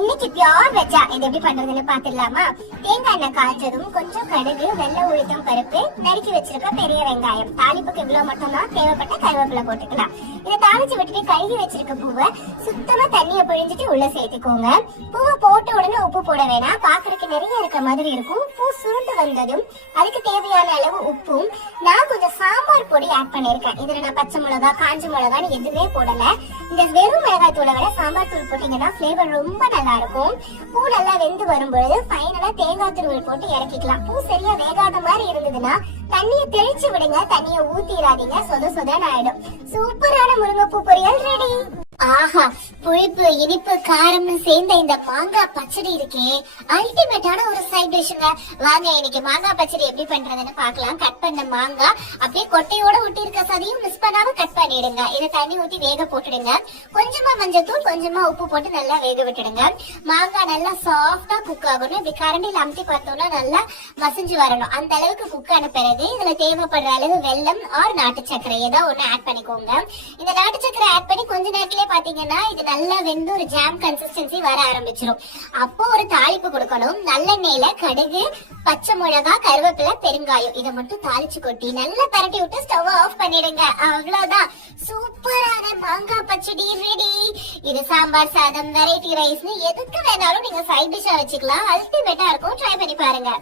இன்னைக்கு பியூர் வெஜ்ஜா இது எப்படி பண்றதுன்னு பாத்துடலாமா? தேங்காய் எண்ணெய் காய்ச்சதும் கொஞ்சம் கடுகு, வெள்ளை உளுத்தம் பருப்பு, நறுக்கி வச்சிருக்க பெரிய வெங்காயம், தாளிப்புக்கு இவ்வளவு மட்டும் தான், தேவைப்பட்ட கருவேப்பிலை போட்டுக்கலாம். இதை தாளிச்சு விட்டுட்டு கழுகி வச்சிருக்க பூவை சுத்தமா தண்ணியை பிழிஞ்சிட்டு உள்ள சேர்த்துக்கோங்க. பூவை போட்ட உடனே உப்பு போட வேணாம், பாக்குறதுக்கு நிறைய இருக்க மாதிரி இருக்கும். பூ சுருண்டு வந்ததும் அதுக்கு தேவையான அளவு உப்பும், நான் கொஞ்சம் சாம்பார் பொடி ஆட் பண்ணிருக்கேன். இதுல நான் பச்சை மிளகா, காஞ்ச மிளகான்னு எதுவுமே போடல. இந்த வெறும் மிளகாய் தூளை விட சாம்பார் தூள் போட்டீங்கன்னா பிளேவர் ரொம்ப நல்லா இருக்கும். பூ நல்லா வெந்து வரும்பொழுது ஃபைனலா தேங்காய் துருவல் போட்டு இறக்கிக்கலாம். பூ சரியா வேகாத மாதிரி இருந்ததுன்னா தண்ணியை தெளிச்சு விடுங்க, தண்ணியை ஊத்திடாதீங்க, சொத சொதன்னு ஆயிடும். சூப்பரான முருங்கைப்பூ பொரியல் ரெடி. ஆஹா, புளிப்பு, இனிப்பு, காரம்னு சேர்ந்த இந்த மாங்காய் பச்சடி இருக்கே, அல்டிமேட்டான ஒரு சைட் டிஷ்ங்க. வாங்க இன்னைக்கு மாங்காய் பச்சடி எப்படி பண்றதுன்னு பார்க்கலாம். கட் பண்ண மாங்காய் அப்படியே கொட்டையோட ஒட்டி இருக்க சதையும் மிஸ் பண்ணாம கட் பண்ணிடுங்க. இதை தண்ணி ஊத்தி வேக போட்டுடுங்க. கொஞ்சமா மஞ்சத்தூள், கொஞ்சமா உப்பு போட்டு நல்லா வேக விட்டுடுங்க. மாங்காய் நல்லா சாஃப்டா குக் ஆகணும். இப்படி கரண்டில அமுத்தி பார்த்தோம்னா நல்லா மசிஞ்சு வரணும். அந்த அளவுக்கு குக் ஆன பிறகு இதுல தேவைப்படுற அளவு வெல்லம் ஆர் நாட்டு சர்க்கரை ஏதோ ஒண்ணு ஆட் பண்ணிக்கோங்க. இந்த நாட்டு சர்க்கரை ஆட் பண்ணி கொஞ்ச நேரத்திலே பாத்தீங்கன்னா இது நல்லா வெந்து ஒரு ஜாம் கன்சிஸ்டன்சி வர ஆரம்பிச்சிடும். அப்போ ஒரு தாளிப்பு கொடுக்கணும். நல்லெண்ணெயில கடுகு, பச்சை மிளகா, கருவேப்பிலை, பெருங்காயம் இதை மட்டும் தாளிச்சு கொட்டி நல்லா பரட்டி விட்டு ஸ்டவ் ஆஃப் பண்ணிடுங்க. அவ்வளவுதான், சூப்பரான மாங்காய் பச்சடி ரெடி. இது சாம்பார் சாதம், வெரைட்டி ரைஸ்னு எதுக்கு வேணாலும் நீங்க சைட் டிஷ்ஷா வச்சுக்கலாம். அல்டிமேட்டா இருக்கும், ட்ரை பண்ணி பாருங்க.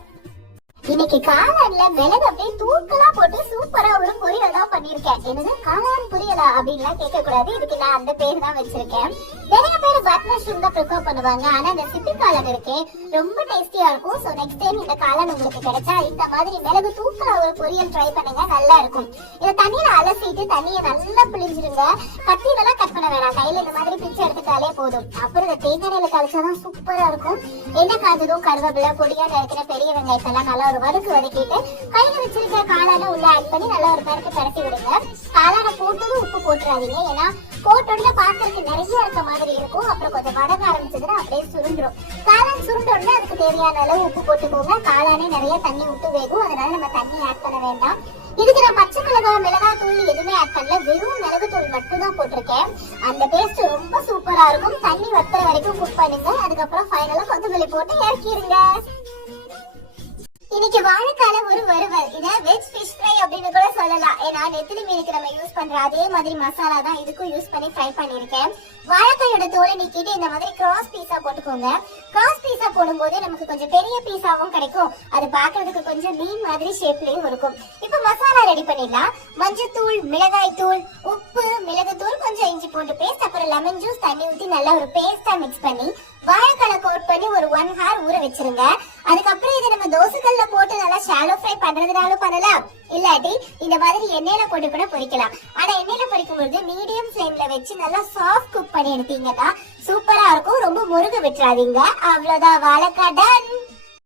இன்னைக்கு காளான்ல மிளகு அப்படியே தூக்கலா போட்டு சூப்பரா ஒரு பொரியல் தான் பண்ணிருக்கேன். என்னது காளான் பொரியலா அப்படின்லாம் கேட்க கூடாது, இதுக்கு நான் அந்த பேர் தான் வச்சிருக்கேன். நிறைய பேர் பட் மஷ்ரூம் தான் ப்ரிஃபர் பண்ணுவாங்க, ஆனா இந்த சிப்பி காளான் இருக்கு ரொம்ப டேஸ்டியா இருக்கும். சோ நெக்ஸ்ட் டைம் இந்த காளான் உங்களுக்கு கிடைச்சா இந்த மாதிரி மிளகு தூக்கலா ஒரு பொரியல் ட்ரை பண்ணுங்க, நல்லா இருக்கும். இதை தண்ணியில அலசிட்டு தண்ணியை நல்லா பிழிஞ்சிருங்க. கத்தியிலலாம் கட் பண்ண வேணாம், கையில இந்த மாதிரி பிச்சு எடுத்துட்டாலே போதும். அப்புறம் இந்த தேங்காய் எண்ணெயில கழிச்சாதான் சூப்பரா இருக்கும். எண்ணெய் காய்ச்சதும் கருவேப்பிலை, பொடியா நறுக்கிற பெரிய வெங்காயத்தெல்லாம் நல்லா ஒரு வதக்கிட்டு கையில வச்சிருக்க காளான உள்ள ஆட் பண்ணி நல்லா ஒரு பரட்டி விடுங்க. காளான போட்டதும் உப்பு போட்டுறாதீங்க, ஏன்னா போட்டோட பாக்குறதுக்கு நிறைய இருக்க மாதிரி இருக்கும். அப்புறம் கொஞ்சம் வதங்க ஆரம்பிச்சதுன்னா அப்படியே சுருண்டுரும். காளான் சுருண்டோடனே அதுக்கு தேவையான அளவு உப்பு போட்டுக்கோங்க. காளானே நிறைய தண்ணி விட்டு வேகும், அதனால நம்ம தண்ணி ஆட் பண்ண வேண்டாம். இதுக்கு நான் பச்சை மிளகாய் தூள் எதுவுமே ஆட் பண்ணல, வெறும் மிளகு தூள் மட்டும் தான் போட்டிருக்கேன். அந்த டேஸ்ட் ரொம்ப சூப்பரா இருக்கும். தண்ணி வத்துற வரைக்கும் குக் பண்ணுங்க. அதுக்கப்புறம் ஃபைனலா கொத்தமல்லி போட்டு இறக்கிடுங்க. இன்னைக்கு வாழைக்கால ஒரு வறுவல், இத வெஜ் ஃபிஷ் ஃப்ரை அப்படின்னு கூட சொல்லலாம். ஏன்னா நெத்திலி மீனுக்கு நம்ம யூஸ் பண்ற அதே மாதிரி மசாலா தான் இதுக்கும் யூஸ் பண்ணி ஃப்ரை பண்ணிருக்கேன். வாழைக்காயோட தோலை நீக்கிட்டு இந்த மாதிரி கிராஸ் பீஸா போட்டுக்கோங்க. கிராஸ் பீஸா போடும்போது நமக்கு கொஞ்சம் பெரிய பீஸாவும் கிடைக்கும். அது பாக்குறதுக்கு கொஞ்சம் மீன் மாதிரி ஷேப்லயும் இருக்கும். இப்ப மசாலா ரெடி பண்ணிடலாம். மஞ்சத்தூள், மிளகாய் தூள், உப்பு, மிளகுத்தூள், கொஞ்சம் இஞ்சி போட்டு பேஸ்ட், அப்புறம் லெமன் ஜூஸ் தண்ணி ஊத்தி நல்லா ஒரு பேஸ்டா மிக்ஸ் பண்ணி வாழைக்கால கோட் பண்ணி ஒரு 1 hour ஊற வச்சிருங்க. அதுக்கப்புறம் இதை நம்ம தோசைக்கல்ல போட்டு நல்லா ஷாலோ ஃப்ரை பண்றதுனாலும் பண்ணலாம், இல்லாட்டி இந்த மாதிரி எண்ணெயில போட்டு கூட பொரிக்கலாம். ஆனா எண்ணெயில பொரிக்கும் போது மீடியம் ஃப்ளேம்ல வச்சு நல்லா சாஃப்ட் குக் பண்ணி எடுத்தீங்கன்னா சூப்பரா இருக்கும். ரொம்ப முருக விட்டுறாதீங்க. அவ்வளவுதான், வாழைக்காய் டன்.